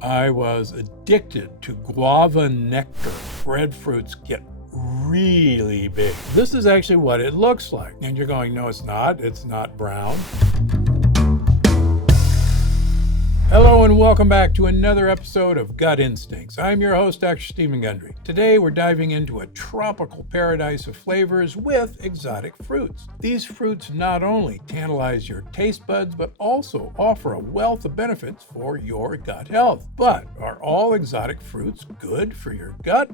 I was addicted to guava nectar. Breadfruits get really big. This is actually what it looks like. And you're going, no, it's not brown. Hello and welcome back to another episode of Gut Instincts. I'm your host, Dr. Stephen Gundry. Today we're diving into a tropical paradise of flavors with exotic fruits. These fruits not only tantalize your taste buds, but also offer a wealth of benefits for your gut health. But are all exotic fruits good for your gut?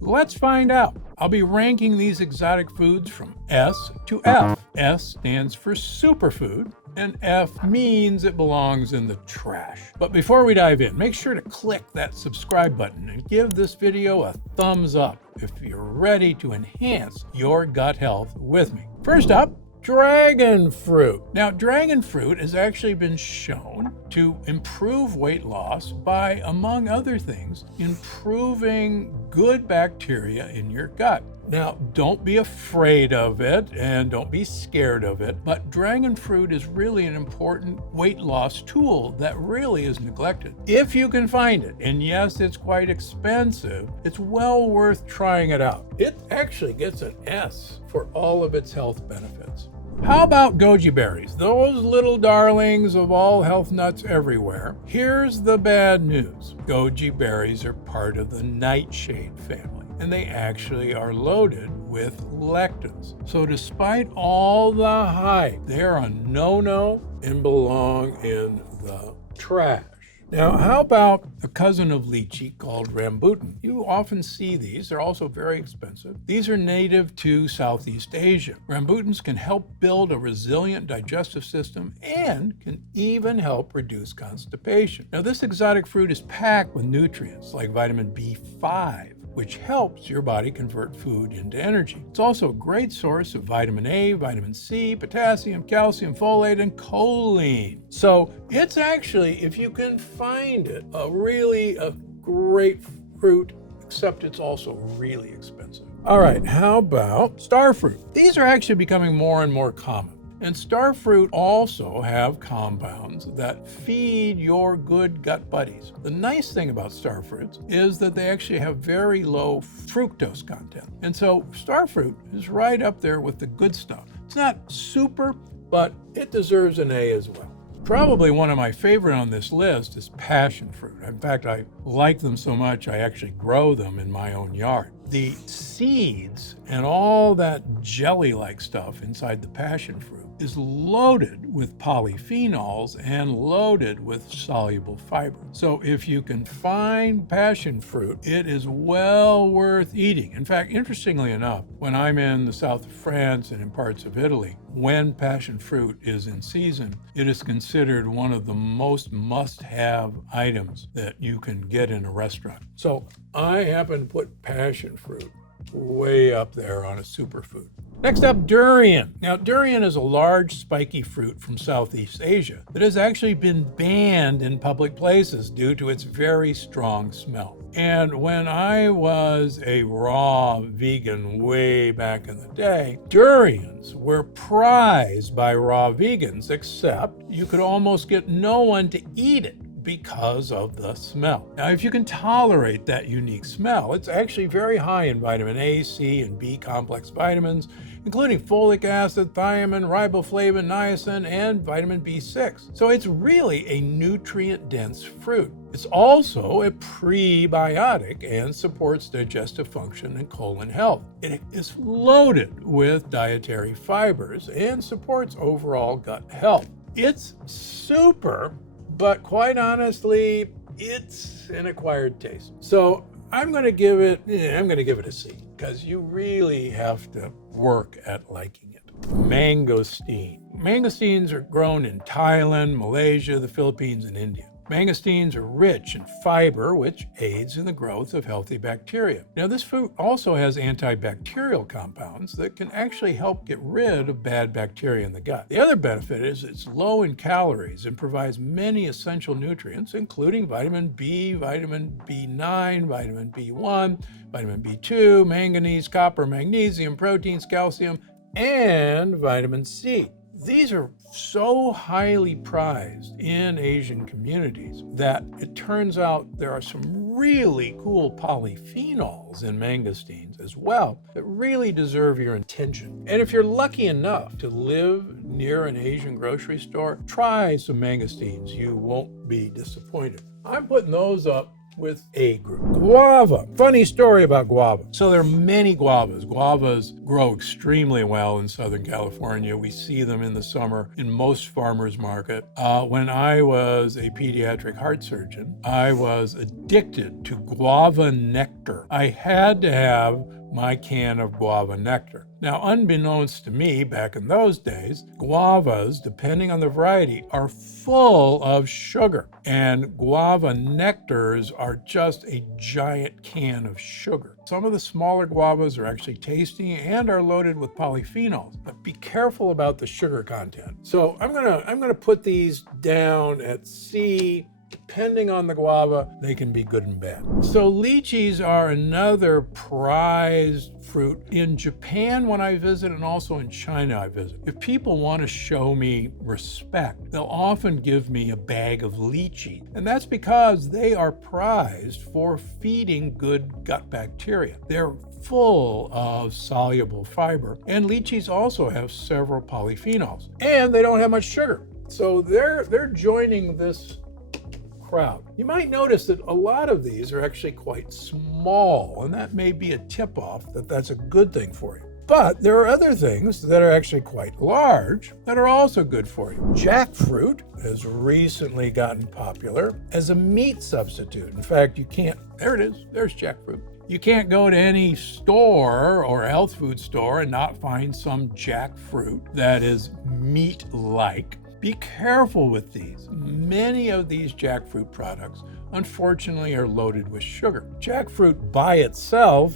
Let's find out. I'll be ranking these exotic foods from S to F. S stands for superfood, and F means it belongs in the trash. But before we dive in, make sure to click that subscribe button and give this video a thumbs up if you're ready to enhance your gut health with me. First up, dragon fruit. Now, dragon fruit has actually been shown to improve weight loss by, among other things, improving good bacteria in your gut. Now, don't be afraid of it and don't be scared of it, but dragon fruit is really an important weight loss tool that really is neglected. If you can find it, and yes, it's quite expensive, it's well worth trying it out. It actually gets an S for all of its health benefits. How about goji berries? Those little darlings of all health nuts everywhere. Here's the bad news. Goji berries are part of the nightshade family, and they actually are loaded with lectins. So despite all the hype, they're a no-no and belong in the trash. Now, how about a cousin of lychee called Rambutan? You often see these. They're also very expensive. These are native to Southeast Asia. Rambutans can help build a resilient digestive system and can even help reduce constipation. Now, this exotic fruit is packed with nutrients like vitamin B5, which helps your body convert food into energy. It's also a great source of vitamin A, vitamin C, potassium, calcium, folate, and choline. So it's actually, if you can find it, a great fruit, except it's also really expensive. All right, how about starfruit? These are actually becoming more and more common. And starfruit also have compounds that feed your good gut buddies. The nice thing about starfruits is that they actually have very low fructose content. And so starfruit is right up there with the good stuff. It's not super, but it deserves an A as well. Probably one of my favorite on this list is passion fruit. In fact, I like them so much I actually grow them in my own yard. The seeds and all that jelly-like stuff inside the passion fruit is loaded with polyphenols and loaded with soluble fiber. So if you can find passion fruit, it is well worth eating. In fact, interestingly enough, when I'm in the south of France and in parts of Italy, when passion fruit is in season, it is considered one of the most must-have items that you can get in a restaurant. So I happen to put passion fruit way up there on a superfood. Next up, durian. Now, durian is a large, spiky fruit from Southeast Asia that has actually been banned in public places due to its very strong smell. And when I was a raw vegan way back in the day, durians were prized by raw vegans, except you could almost get no one to eat it because of the smell. Now, if you can tolerate that unique smell, it's actually very high in vitamin A, C, and B complex vitamins, including folic acid, thiamine, riboflavin, niacin, and vitamin B6. So it's really a nutrient-dense fruit. It's also a prebiotic and supports digestive function and colon health. It is loaded with dietary fibers and supports overall gut health. It's super, but quite honestly, it's an acquired taste. So I'm going to give it a C, because you really have to work at liking it. Mangosteen. Mangosteens are grown in Thailand, Malaysia, the Philippines, and India. Mangosteens are rich in fiber, which aids in the growth of healthy bacteria. Now, this fruit also has antibacterial compounds that can actually help get rid of bad bacteria in the gut. The other benefit is it's low in calories and provides many essential nutrients, including vitamin B, vitamin B9, vitamin B1, vitamin B2, manganese, copper, magnesium, proteins, calcium, and vitamin C. These are so highly prized in Asian communities that it turns out there are some really cool polyphenols in mangosteens as well that really deserve your attention. And if you're lucky enough to live near an Asian grocery store, try some mangosteens. You won't be disappointed. I'm putting those up with A group. Guava. Funny story about guava. So there are many guavas. Guavas grow extremely well in Southern California. We see them in the summer in most farmers market. When I was a pediatric heart surgeon, I was addicted to guava nectar. I had to have my can of guava nectar. Now, unbeknownst to me, back in those days, guavas, depending on the variety, are full of sugar. And guava nectars are just a giant can of sugar. Some of the smaller guavas are actually tasty and are loaded with polyphenols, but be careful about the sugar content. So I'm gonna put these down at C. Depending on the guava, they can be good and bad. So lychees are another prized fruit in Japan when I visit, and also in China I visit. If people want to show me respect, they'll often give me a bag of lychee. And that's because they are prized for feeding good gut bacteria. They're full of soluble fiber, and lychees also have several polyphenols, and they don't have much sugar. So they're joining this crowd. You might notice that a lot of these are actually quite small, and that may be a tip-off that that's a good thing for you. But there are other things that are actually quite large that are also good for you. Jackfruit has recently gotten popular as a meat substitute. In fact, there it is, there's jackfruit. You can't go to any store or health food store and not find some jackfruit that is meat-like. Be careful with these. Many of these jackfruit products, unfortunately, are loaded with sugar. Jackfruit by itself,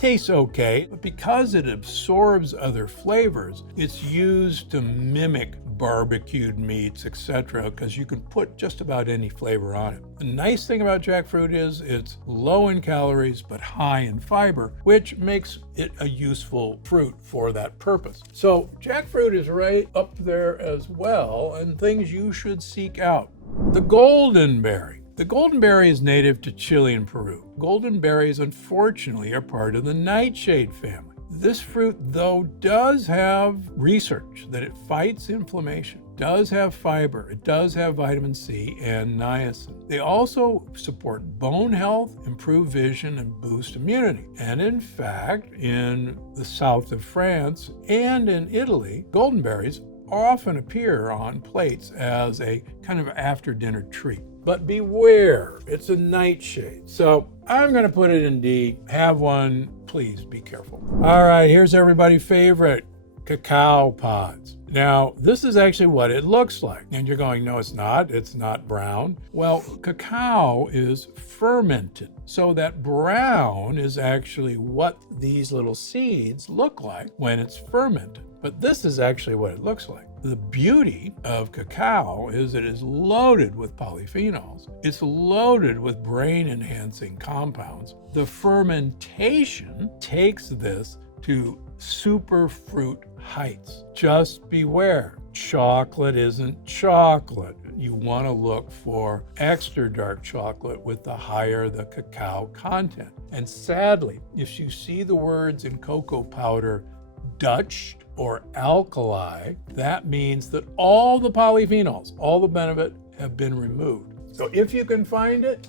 tastes okay, but because it absorbs other flavors, it's used to mimic barbecued meats, etc., because you can put just about any flavor on it. The nice thing about jackfruit is it's low in calories but high in fiber, which makes it a useful fruit for that purpose. So jackfruit is right up there as well, and things you should seek out. The golden berry. The golden berry is native to Chile and Peru. Golden berries, unfortunately, are part of the nightshade family. This fruit, though, does have research that it fights inflammation, does have fiber, it does have vitamin C and niacin. They also support bone health, improve vision, and boost immunity. And in fact, in the south of France and in Italy, golden berries often appear on plates as a kind of after-dinner treat. But beware, it's a nightshade. So I'm going to put it in D. Have one, please be careful. All right, here's everybody's favorite, cacao pods. Now, this is actually what it looks like. And you're going, no, it's not brown. Well, cacao is fermented. So that brown is actually what these little seeds look like when it's fermented. But this is actually what it looks like. The beauty of cacao is it is loaded with polyphenols. It's loaded with brain-enhancing compounds. The fermentation takes this to superfruit heights. Just beware, chocolate isn't chocolate. You want to look for extra dark chocolate with the higher the cacao content. And sadly, if you see the words in cocoa powder, Dutch or alkali, that means that all the polyphenols, all the benefit, have been removed. So if you can find it,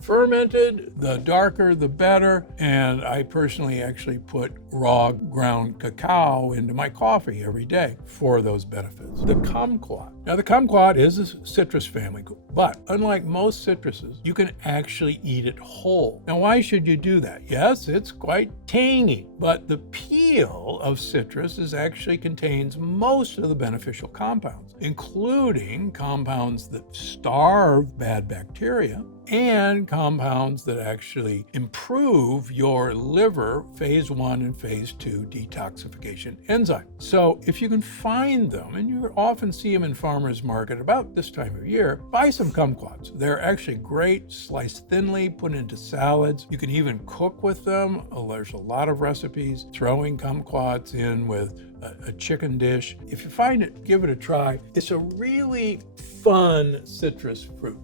fermented, the darker the better. And I personally actually put raw ground cacao into my coffee every day for those benefits. The kumquat. Now the kumquat is a citrus family, but unlike most citruses, you can actually eat it whole. Now why should you do that? Yes, it's quite tangy, but the peel of citrus actually contains most of the beneficial compounds, including compounds that starve bad bacteria and compounds that actually improve your liver phase 1 and phase 2 detoxification enzyme. So if you can find them, and you often see them in farmers market about this time of year, buy some kumquats. They're actually great, sliced thinly, put into salads. You can even cook with them. There's a lot of recipes throwing kumquats in with a chicken dish. If you find it, give it a try. It's a really fun citrus fruit.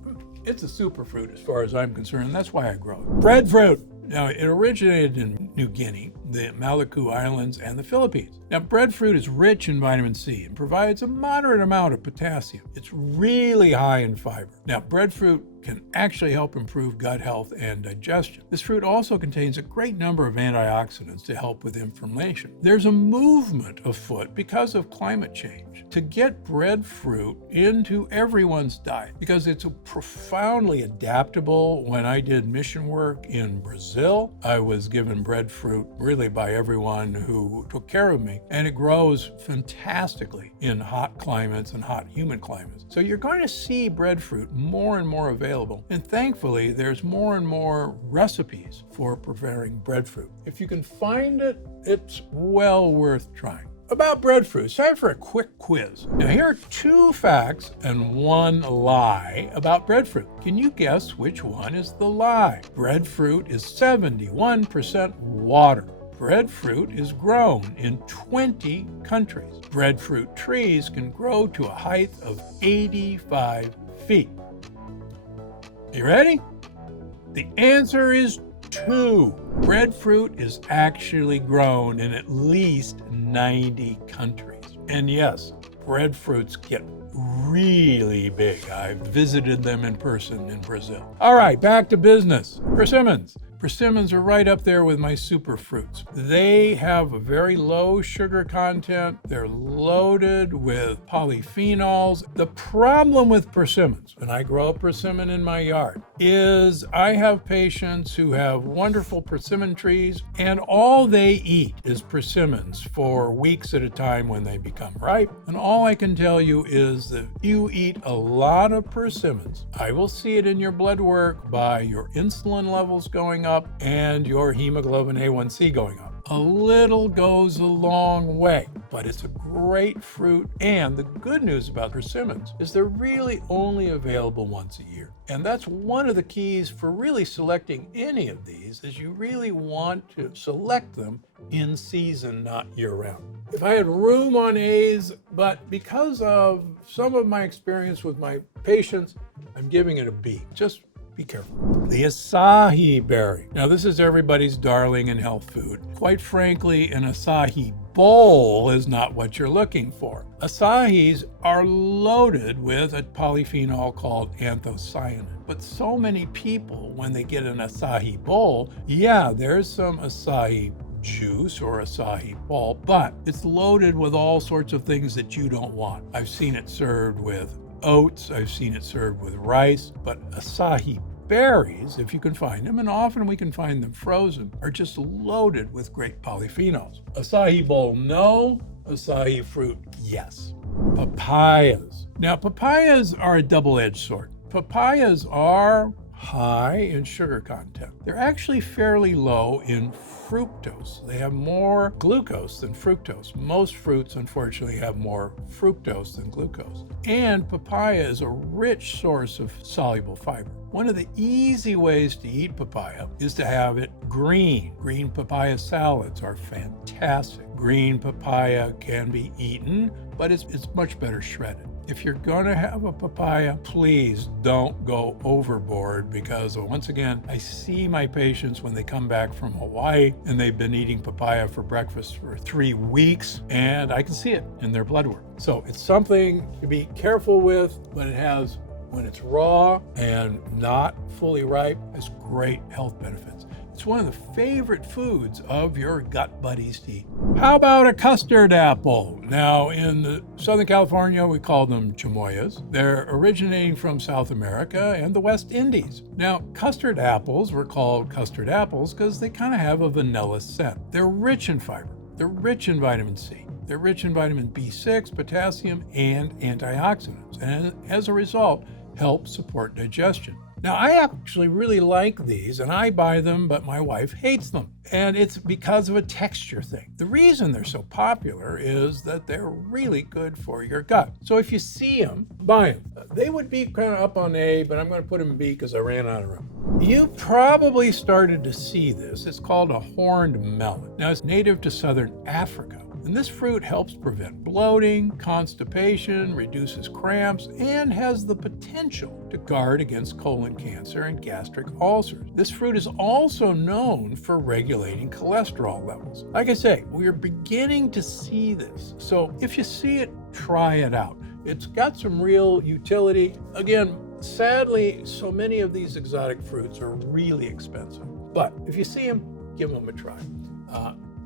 It's a superfruit as far as I'm concerned. That's why I grow it. Breadfruit. Now, it originated in New Guinea, the Maluku Islands, and the Philippines. Now, breadfruit is rich in vitamin C and provides a moderate amount of potassium. It's really high in fiber. Now, breadfruit can actually help improve gut health and digestion. This fruit also contains a great number of antioxidants to help with inflammation. There's a movement afoot because of climate change to get breadfruit into everyone's diet because it's profoundly adaptable. When I did mission work in Brazil, I was given breadfruit really by everyone who took care of me, and it grows fantastically in hot climates and hot humid climates. So you're going to see breadfruit more and more available. And thankfully, there's more and more recipes for preparing breadfruit. If you can find it, it's well worth trying. About breadfruit, it's time for a quick quiz. Now, here are 2 facts and 1 lie about breadfruit. Can you guess which one is the lie? Breadfruit is 71% water. Breadfruit is grown in 20 countries. Breadfruit trees can grow to a height of 85 feet. You ready? The answer is 2. Breadfruit is actually grown in at least 90 countries. And yes, breadfruits get really big. I've visited them in person in Brazil. All right, back to business. Persimmons. Persimmons are right up there with my superfruits. They have a very low sugar content. They're loaded with polyphenols. The problem with persimmons, when I grow a persimmon in my yard, is I have patients who have wonderful persimmon trees, and all they eat is persimmons for weeks at a time when they become ripe. And all I can tell you is that if you eat a lot of persimmons, I will see it in your blood work by your insulin levels going up and your hemoglobin A1C going up. A little goes a long way, but it's a great fruit. And the good news about persimmons is they're really only available once a year. And that's one of the keys for really selecting any of these, is you really want to select them in season, not year round. If I had room on A's, but because of some of my experience with my patients, I'm giving it a B. Just be careful. The acai berry. Now, this is everybody's darling in health food. Quite frankly, an acai bowl is not what you're looking for. Acais are loaded with a polyphenol called anthocyanin. But so many people, when they get an acai bowl, yeah, there's some acai juice or acai bowl, but it's loaded with all sorts of things that you don't want. I've seen it served with oats, I've seen it served with rice, but acai berries, if you can find them, and often we can find them frozen, are just loaded with great polyphenols. Acai bowl, no. Acai fruit, yes. Papayas. Now, papayas are a double-edged sword. Papayas are high in sugar content. They're actually fairly low in fructose. They have more glucose than fructose. Most fruits, unfortunately, have more fructose than glucose. And papaya is a rich source of soluble fiber. One of the easy ways to eat papaya is to have it green. Green papaya salads are fantastic. Green papaya can be eaten, but it's much better shredded. If you're going to have a papaya, please don't go overboard, because once again, I see my patients when they come back from Hawaii and they've been eating papaya for breakfast for 3 weeks, and I can see it in their blood work. So it's something to be careful with, but it has, when it's raw and not fully ripe, has great health benefits. It's one of the favorite foods of your gut buddies to eat. How about a custard apple? Now, in Southern California, we call them Cherimoyas. They're originating from South America and the West Indies. Now, custard apples were called custard apples because they kind of have a vanilla scent. They're rich in fiber. They're rich in vitamin C. They're rich in vitamin B6, potassium, and antioxidants. And as a result, help support digestion. Now, I actually really like these, and I buy them, but my wife hates them. And it's because of a texture thing. The reason they're so popular is that they're really good for your gut. So if you see them, buy them. They would be kind of up on A, but I'm going to put them in B because I ran out of room. You probably started to see this. It's called a horned melon. Now, it's native to southern Africa. And this fruit helps prevent bloating, constipation, reduces cramps, and has the potential to guard against colon cancer and gastric ulcers. This fruit is also known for regulating cholesterol levels. Like I say, we are beginning to see this. So if you see it, try it out. It's got some real utility. Again, sadly, so many of these exotic fruits are really expensive. But if you see them, give them a try.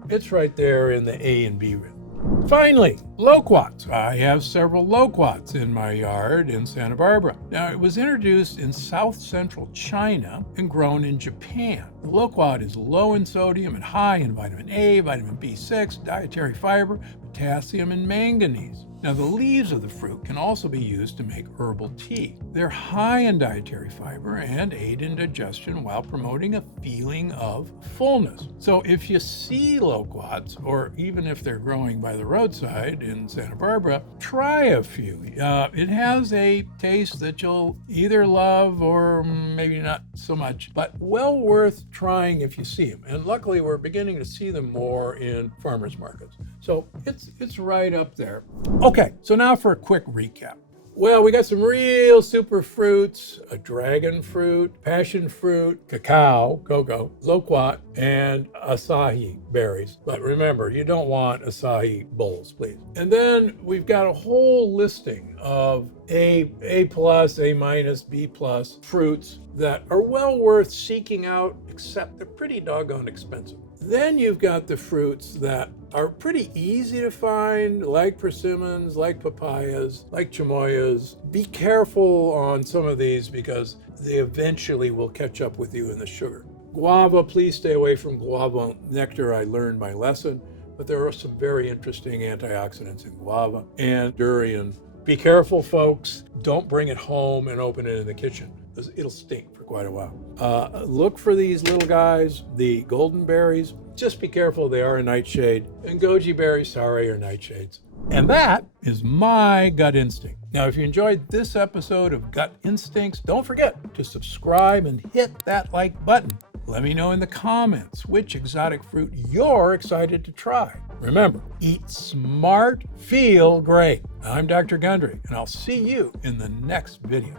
It's right there in the A and B bin. Finally, loquats. I have several loquats in my yard in Santa Barbara. Now, it was introduced in south central China and grown in Japan. The loquat is low in sodium and high in vitamin A, vitamin B6, dietary fiber, potassium, and manganese. Now, the leaves of the fruit can also be used to make herbal tea. They're high in dietary fiber and aid in digestion while promoting a feeling of fullness. So if you see loquats, or even if they're growing by the roadside in Santa Barbara, try a few. It has a taste that you'll either love or maybe not so much, but well worth trying if you see them. And luckily, we're beginning to see them more in farmers markets. So it's right up there. Okay, so now for a quick recap. Well, we got some real super fruits, a dragon fruit, passion fruit, cacao, cocoa, loquat, and acai berries. But remember, you don't want acai bowls, please. And then we've got a whole listing of A plus, A minus, B plus fruits that are well worth seeking out, except they're pretty doggone expensive. Then you've got the fruits that are pretty easy to find, like persimmons, like papayas, like Cherimoyas. Be careful on some of these because they eventually will catch up with you in the sugar. Guava, please stay away from guava nectar. I learned my lesson, but there are some very interesting antioxidants in guava. And durian. Be careful, folks. Don't bring it home and open it in the kitchen. It'll stink for quite a while. Look for these little guys, the golden berries. Just be careful, they are a nightshade. And goji berries, sorry, are nightshades. And that is my gut instinct. Now, if you enjoyed this episode of Gut Instincts, don't forget to subscribe and hit that like button. Let me know in the comments which exotic fruit you're excited to try. Remember, eat smart, feel great. I'm Dr. Gundry, and I'll see you in the next video.